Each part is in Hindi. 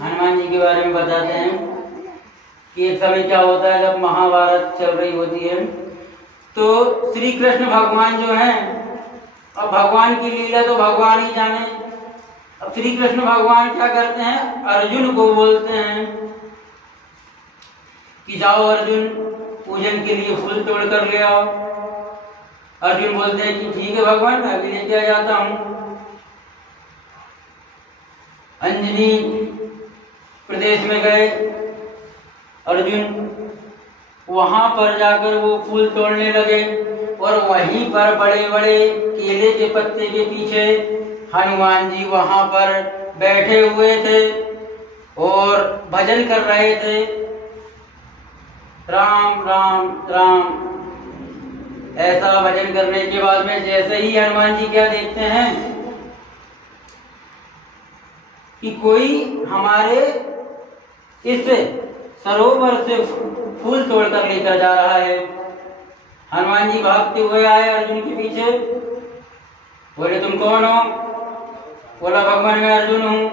हनुमान जी के बारे में बताते हैं कि एक समय क्या होता है, जब महाभारत चल रही होती है तो श्री कृष्ण भगवान जो हैं, अब भगवान की लीला तो भगवान ही जाने। अब श्री कृष्ण भगवान क्या करते हैं, अर्जुन को बोलते हैं कि जाओ अर्जुन, पूजन के लिए फूल तोड़ कर ले आओ। अर्जुन बोलते हैं कि ठीक है भगवान, मैं अभी लेके आ जाता हूँ। अंजनी प्रदेश में गए अर्जुन, वहां पर जाकर वो फूल तोड़ने लगे और वहीं पर बड़े बड़े केले के पत्ते के पीछे हनुमान जी वहां पर बैठे हुए थे और भजन कर रहे थे, राम राम राम। ऐसा भजन करने के बाद में जैसे ही हनुमान जी क्या देखते हैं कि कोई हमारे इस सरोवर से फूल तोड़कर लेकर जा रहा है। हनुमान जी भागते हुए आए अर्जुन के पीछे, बोले तुम कौन हो? बोला भगवान मैं अर्जुन हूँ।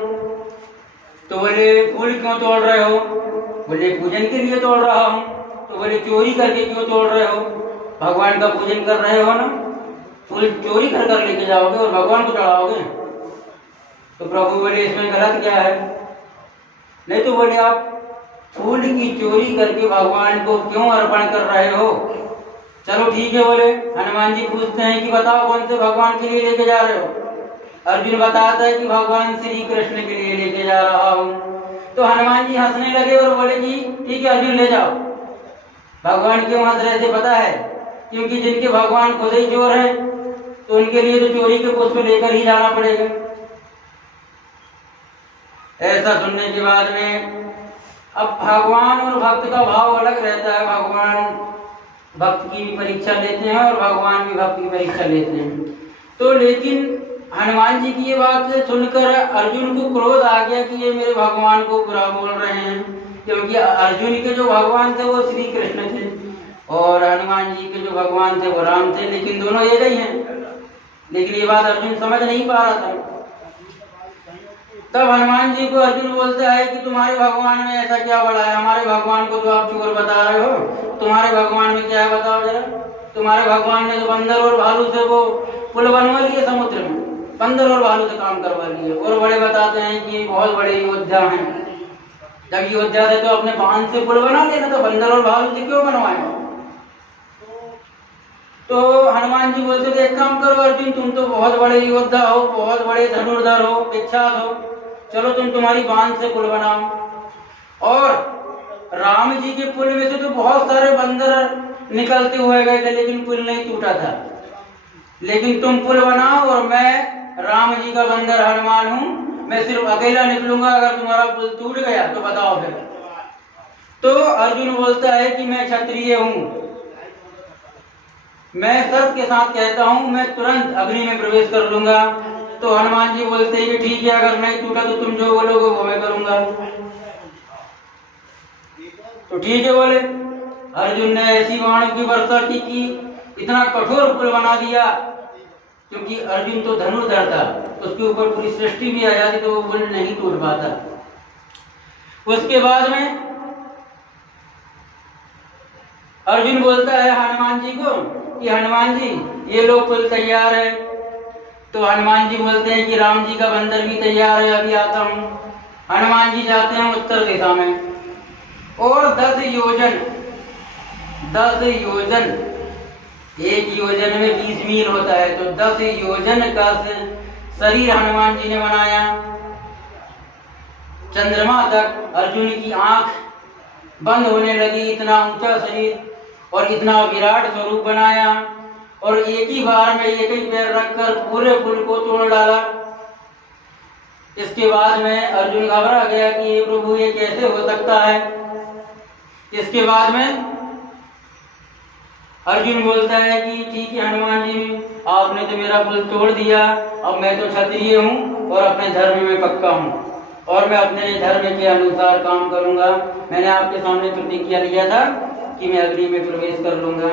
तो बोले फूल क्यों तोड़ रहे हो? बोले पूजन के लिए तोड़ रहा हूँ। तो बोले चोरी करके क्यों तोड़ रहे हो? भगवान का पूजन कर रहे हो ना, फूल चोरी कर कर लेके जाओगे और भगवान को चढ़ाओगे। तो प्रभु बोले इसमें गलत क्या है? नहीं तो बोले आप फूल की चोरी करके भगवान को क्यों अर्पण कर रहे हो? चलो ठीक है। बोले हनुमान जी पूछते हैं कि बताओ कौन से भगवान के लिए लेके जा रहे हो? अर्जुन बताता है कि भगवान श्री कृष्ण के लिए लेके जा रहा हूँ। तो हनुमान जी हंसने लगे और बोले कि ठीक है अर्जुन ले जाओ। भगवान क्यों हंस रहे थे पता है? क्योंकि जिनके भगवान खुद ही चोर है तो उनके लिए तो चोरी के पुष्प लेकर ही जाना पड़ेगा। ऐसा सुनने के बाद में अब भगवान और भक्त का भाव अलग रहता है। भगवान भक्त की भी परीक्षा लेते हैं और भगवान भी भक्त की परीक्षा लेते हैं। तो लेकिन हनुमान जी की ये बात सुनकर अर्जुन को क्रोध आ गया कि ये मेरे भगवान को बुरा बोल रहे हैं, क्योंकि अर्जुन के जो भगवान थे वो श्री कृष्ण थे और हनुमान जी के जो भगवान थे वो राम थे, लेकिन दोनों एक ही हैं। लेकिन ये बात अर्जुन समझ नहीं पा रहा था। तब हनुमान जी को अर्जुन बोलता है कि तुम्हारे भगवान में ऐसा क्या बड़ा है? हमारे भगवान को तो आप चोर बता रहे हो, तुम्हारे भगवान में क्या है बताओ जरा। तुम्हारे भगवान ने तो बंदर और भालू से वो पुल बनवा लिए समुद्र में, बंदर और भालू से काम करवा लिए और बड़े बताते हैं कि बहुत बड़े योद्धा हैं। जब योद्धा थे तो अपने बांध से पुल बना लेना, तो बंदर और भालू से क्यों बनवाए? तो हनुमान जी बोलते थे एक काम करो अर्जुन, तुम तो बहुत बड़े योद्धा हो, बहुत बड़े धनुर्धर हो, विख्यात हो, चलो तुम्हारी बांध से पुल बनाओ। और राम जी के पुल में से तो बहुत सारे बंदर निकलते हुए गए थे लेकिन पुल नहीं टूटा था। लेकिन तुम पुल बनाओ और मैं राम जी का बंदर हनुमान हूँ, मैं सिर्फ अकेला निकलूंगा, अगर तुम्हारा पुल टूट गया तो बताओ फिर। तो अर्जुन बोलता है कि मैं क्षत्रिय हूँ, मैं शर्त के साथ कहता हूँ मैं तुरंत अग्नि में प्रवेश कर लूंगा। तो हनुमान जी बोलते हैं कि ठीक है, अगर नहीं टूटा तो तुम जो बोलोगे वो मैं करूंगा। तो ठीक है बोले। अर्जुन ने ऐसी बाणों की वर्षा की कि इतना कठोर पुल बना दिया, क्योंकि अर्जुन तो धनुर्धर था, उसके ऊपर पूरी सृष्टि भी आ जाती तो वो पुल नहीं टूट पाता। उसके बाद में अर्जुन बोलता है हनुमान जी को कि हनुमान जी ये लो पुल तैयार है। तो हनुमान जी बोलते हैं कि राम जी का बंदर भी तैयार है, अभी आता हूँ। हनुमान जी जाते हैं उत्तर दिशा में और 10 योजन, एक योजन में 20 मील होता है, तो 10 योजन का शरीर हनुमान जी ने बनाया। चंद्रमा तक अर्जुन की आंख बंद होने लगी, इतना ऊंचा शरीर और इतना विराट स्वरूप बनाया और एक ही बार में एक ही पैर रखकर पूरे पुल को तोड़ डाला। इसके बाद में अर्जुन घबरा गया कि ये प्रभु ये कैसे हो सकता है। इसके बाद में अर्जुन बोलता है कि ठीक है हनुमान जी, आपने तो मेरा पुल तोड़ दिया, अब मैं तो क्षत्रिय हूँ और अपने धर्म में पक्का हूँ और मैं अपने धर्म के अनुसार काम करूंगा। मैंने आपके सामने प्रतिज्ञा लिया था कि मैं अग्नि में प्रवेश कर लूंगा।